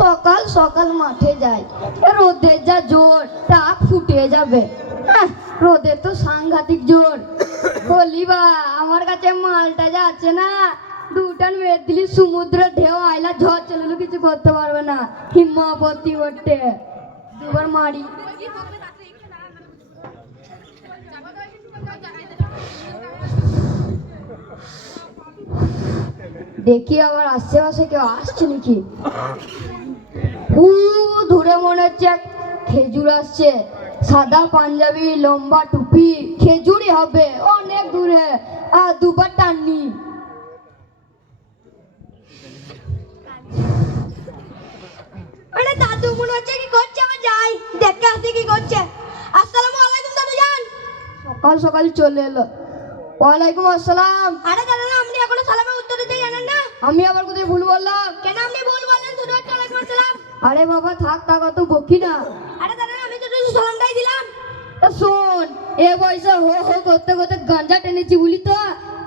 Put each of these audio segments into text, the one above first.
সকাল সকাল মাঠে যাই রোদের যা জোর টাক ফুটে যাবে। রোদের তো সাংঘাতিক জোর। বলি বা, আমার কাছে মালটা যা আছে না দুটান মেয়ে দিলি সমুদ্র ঢেউ আইলা ঝড় চলল কিছু করতে পারবে না। হিম্মাপত্তি ওঠে। দুবার মারি। দেখি আবার আশেপাশে কেউ আসছে নাকি? উ দূরে মনে হচ্ছে খেজুর আসছে। সাদা পাঞ্জাবি লম্বা টুপি খেজুরই হবে অনেক দূরে। আর দুবার টাননি আরে দাদু মনে হচ্ছে কি করছে? আমি যাই দেখে আসি কি করছে। আসসালামু আলাইকুম দাদু জান। সকাল সকাল চলে এলো। ওয়ালাইকুম আসসালাম। আরে দাদা আপনি এখনও সালামের উত্তর আমি আবার কোথায় ভুল বললাম? কেন আপনি ভুল বললেন? শুধু একটা ওয়ালাইকুম আসসালাম আরে বাবা থাক থাক অত বকি না। আরে দাদা আমি তো শুধু সালামটাই দিলাম। তা শোন এ বয়সে হো হো করতে করতে গাঞ্জা টেনেছি বলি তো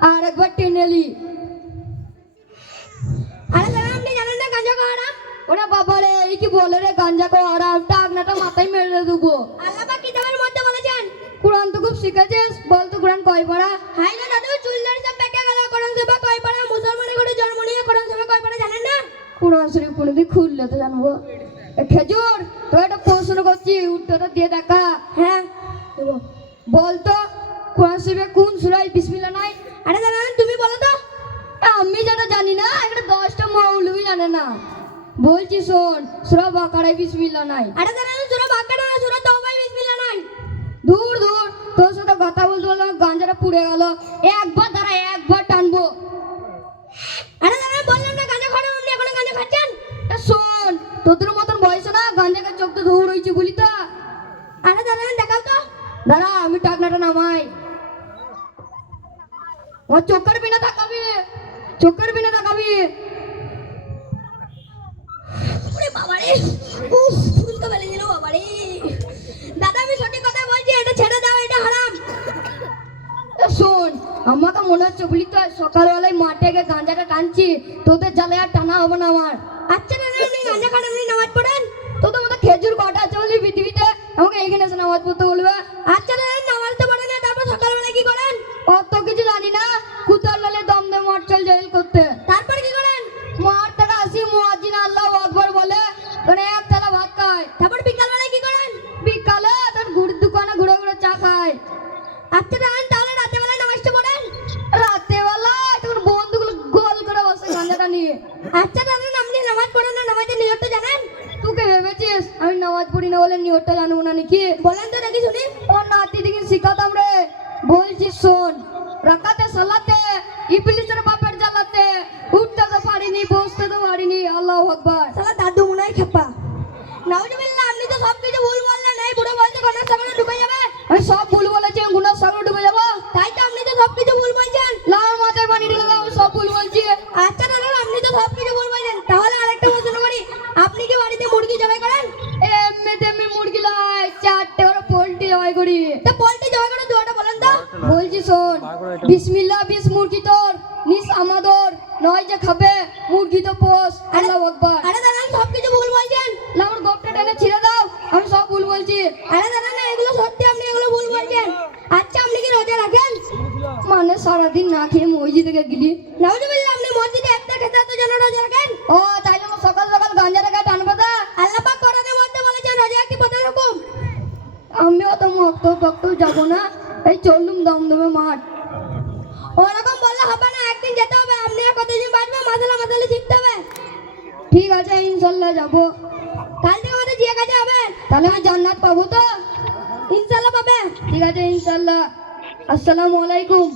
আর একবার টেনেলি আরে দাদা আপনি জানেন না গাঞ্জা খাওয়া হারাম ওরে বাবা রে এই কি বলে রে গাঞ্জা খাওয়া হারাম টাকনাটা মাথায় মেরে দেবো। আল্লাহ পাক কিতাবের মধ্যে বলেছেন। কোরআন তো খুব শিখেছিস বল তো কোরআন কয় পড়া হাই কোরআন শরীফ কোনোদিন খুললে তো জানব খেজুর তো একটা প্রশ্ন করছি উত্তরটা দিয়ে দেখা হ্যাঁ দেবো। বল তো কোরআন শরীফে কোন সুরাই বিসমিল্লাহ নাই আরে দাদা তুমি বলো তো আমি যেটা জানি না একটা দশটা মৌলবি জানে না বলছি শোন সুরা বাকারাই বিসমিল্লাহ নাই আরে দাদা সুরা বাকারা সুরা তওবাই বিসমিল্লাহ নাই দূর দূর তোর সাথে কথা বলতে বলতে গাঞ্জাটা পুড়ে গেল একবার দাঁড়া একবার টানবো আরে দাদা বললাম না গাঁজা খাওয়া আপনি এখনও গাঁজা খাচ্ছেন তা শোন তোদের মতন বয়স না খাওয়ার চোখ তো দৌড় হয়েছে বলি তো। আরে দাদা দেখাও তো। দাঁড়া আমি টাকনাটা নামাই। আমার চোখের বিনা তাকাবি চোখের বিনা তাকাবি। ওরে বাবারে উফ ফুল বেলে দিল বাবারে। দাদা আমি সঠিক কথা বলছি এটা ছেড়ে দাও এটা হারাম। শোন আমাকে মনে হচ্ছে বলি তো সকালবেলায় মাঠে গিয়ে গাঁজাটা টানছি তোদের জালে আর টানা হবে না আমার। আচ্ছা নামাজ তো খেজুর কটা বলি পৃথিবীতে? আমাকে এইখানে নামাজ পড়তে বলবে। নিয়তটা জানব না নাকি বলেন তো নাকি শুনি? ও নাতি দিকে শিখাতাম রে বলছি, শোন, রাকাতে সালাতে, ইবলিসের বাপের জ্বালাতে, উঠতে তো পারিনি, বসতে তো পারিনি। আল্লাহ আকবার। সালা দাদু মুনাই খেপা। নাউজুবিল্লাহ করি। তা পোল্ট্রি জবাই করে দুয়াটা বলেন তো। বলছি শোন বিসমিল্লাহ বিস মুরগি তোর নিস আমাদর নয় যে খাবে মুরগি তো পোষ আল্লাহ আকবার। আরে দাদা সব কিছু ভুল বলছেন। লাউর গোপটা টেনে ছিঁড়ে দাও আমি সব ভুল বলছি। আরে দাদা না এগুলো সত্যি আপনি এগুলো ভুল বলছেন। আচ্ছা আপনি কি রোজা রাখেন? মানে সারাদিন না খেয়ে মসজিদ থেকে গেলি। নাউজুবিল্লাহ আপনি মসজিদে একটা খেতে তো যেন রোজা রাখেন ও তাইলে আমার সকাল সকাল গাঞ্জা টাকা টানবে তা আল্লাহ পাক কোরআনের মধ্যে বলেছেন রোজা কি পথের হুকুম আমিও তো মক্ত পক্ত যাব না এই চললুম দমদমে মাঠ ওরকম বললে হবে না, একদিন যেতে হবে আপনি আর কতদিন বাঁচবে, মাসালা মাসালি শিখতে হবে। ঠিক আছে, ইনশাল্লাহ যাব। কাল থেকে আমাদের জিয়া কাজে হবে, তাহলে আমি জান্নাত পাবো তো? ইনশাল্লাহ পাবে? ঠিক আছে, ইনশাল্লাহ। আসসালামু আলাইকুম।